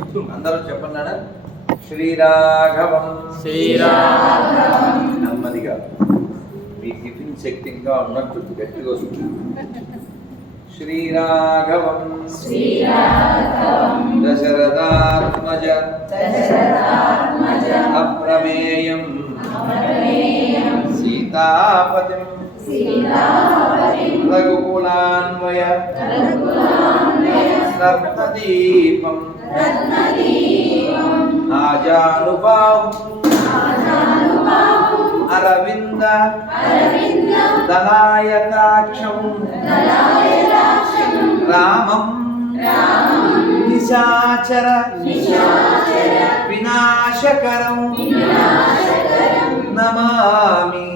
అందరూ చెప్పన్నాడా శ్రీరాఘవం శ్రీరాఘవం. నెమ్మదిగా మీ టిఫిన్ శక్తి ఇంకా ఉన్నట్టు గట్టిగా వస్తుంది శ్రీరాఘవం శ్రీరాఘవం. దశరథాత్మజ దశరథాత్మజ. అప్రమేయం అప్రమేయం. సీతాపతిం సీతాపతిం. రఘుకులాన్వయ రఘుకులాన్వయ. రత్నదీపం. ఆజానుబాహు. అరవింద. దళాయకాక్షం రామం. నిశాచర. వినాశకరం. నమామి.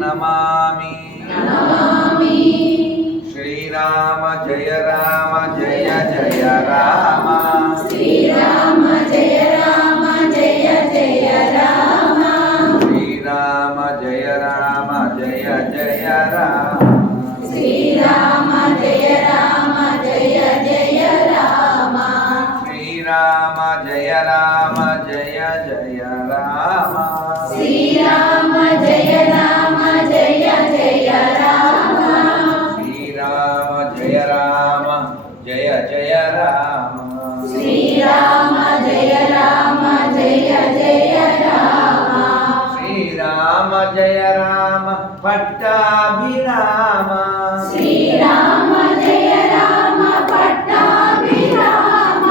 नमा नमामि। श्रीराम जय राम। పట్టాభిరామ. శ్రీరామ జయ రామ పట్టాభిరామ.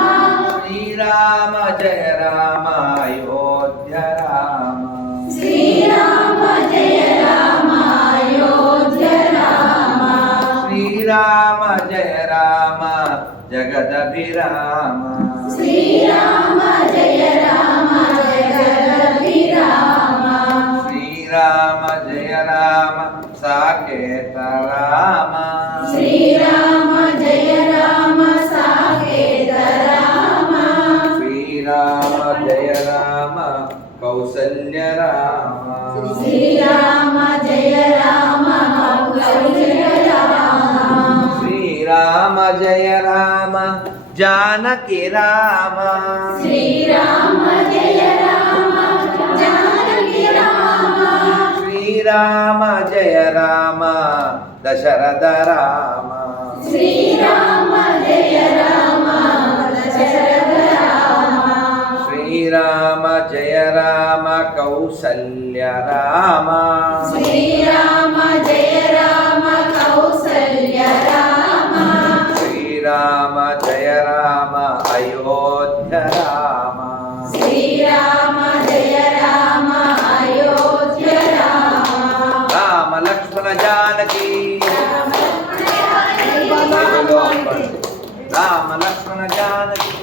శ్రీరామ జయ రామ అయోధ్య రామ. శ్రీరామ జయ రామ అయోధ్య రామ. శ్రీరామ జయ రామ జగదభిరామ. జానకి రామ శ్రీరామ జయ రామ జానకి రామ శ్రీరామ జయ రామ దశరథ రామ శ్రీరామ జయ రామ దశరథ రామ శ్రీరామ జయ రామ కౌసల్య రామ శ్రీరామ రామ లక్ష్మణ జానకి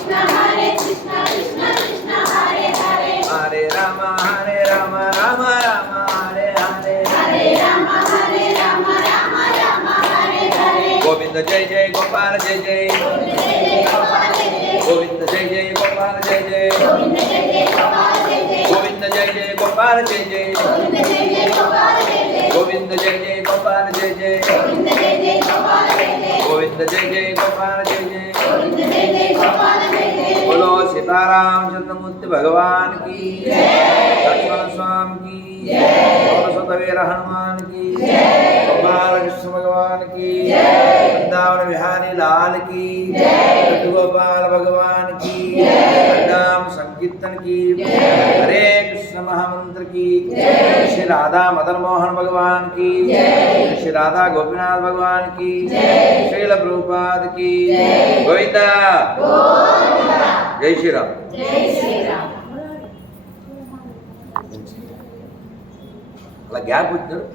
गोविंद जय जय गोपाल जय जय गोविंद जय जय गोपाल जय जय गोविंद जय जय गोपाल जय जय गोविंद जय जय गोपाल जय जय गोविंद जय जय गोपाल जय जय సీతారామచంద్రమూర్తి భగవాన్కి లక్ష్మణ స్వామికి సతవీర హనుమాన్కి గోపాలకృష్ణ భగవాన్కి బృందావన విహారీ లాల్కి గోపాల భగవాన్కి రామ్ సంకీర్తన్కి హరే కృష్ణ మహామంత్ర की श्री राधा मदन मोहन भगवान की श्री राधा गोपीनाथ भगवान की श्रील प्रभुपाद की गोविंदा జై శ్రీరామ్. అలా గ్యాప్ వచ్చినాడు